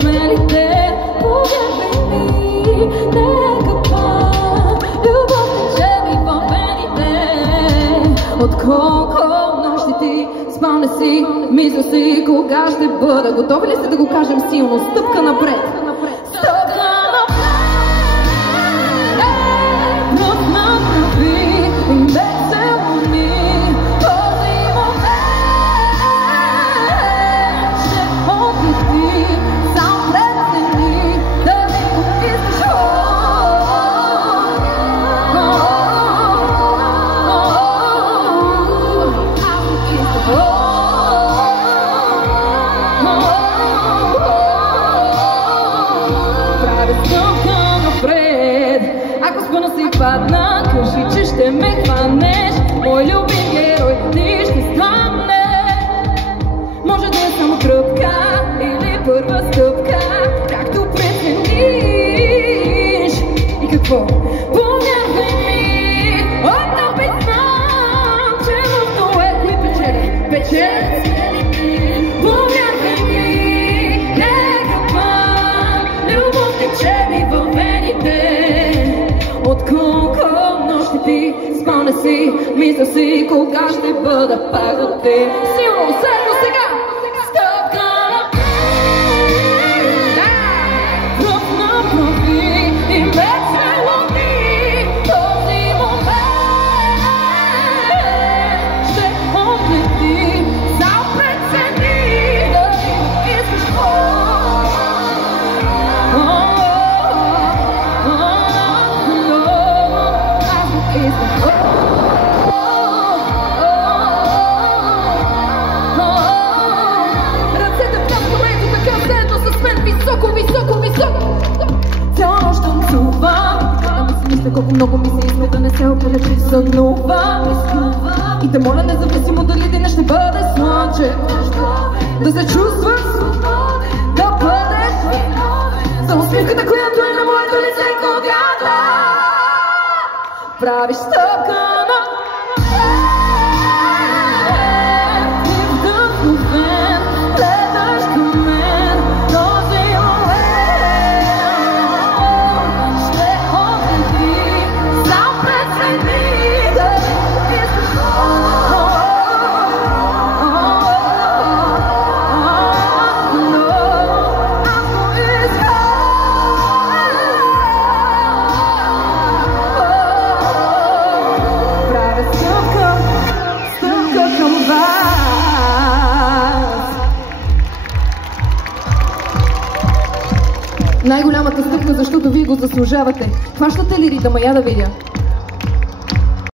смелите, повярвай ми, нека пак любов тече ми във вените. Отколко нощи ти спал не си, мисля си кога ще бъда. Готови ли сте да го кажем силно? Стъпка напред. Стъпка напред. Пръв направи и ме целуни. Този момент ще облети. Сам прецени дали го искаш. Ако спъна си падна, кажи, че ще ме хванеш. Мой любим герой, ти ще станеш. Може да е само тръпка или първа стъпка, както прецениш. И какво? Повярвай ми, отдавай знам, че в дует ми печелят смели. Повярвай ми, нека пак любов тече ми във вените. Отколко нощи ти спал не си, мисля си кога ще бъда пак от ти. Силно, силно сега! Стъпка напред, пръв направи и ме целуни. Този момент ще облети. Сам прецени дали искаш. Ръцете в нас момento, така заедно с мен. Високо, високо, високо. Цяла нощ танцувам. Ами си мисля колко много ми се иска да не се опреля, че сънувам. И да моля независимо дали денят ще бъде слънчев, да се чувстваш, да бъдеш за усмивката, която е на моето лице когато правиш стъпка напред. И вдъхновен гледаш към мен. Този момент ще облети. Сам прецени дали искаш. Най-голямата стъпка, защото вие го заслужавате. Хващате ли ритъма? Я да видя.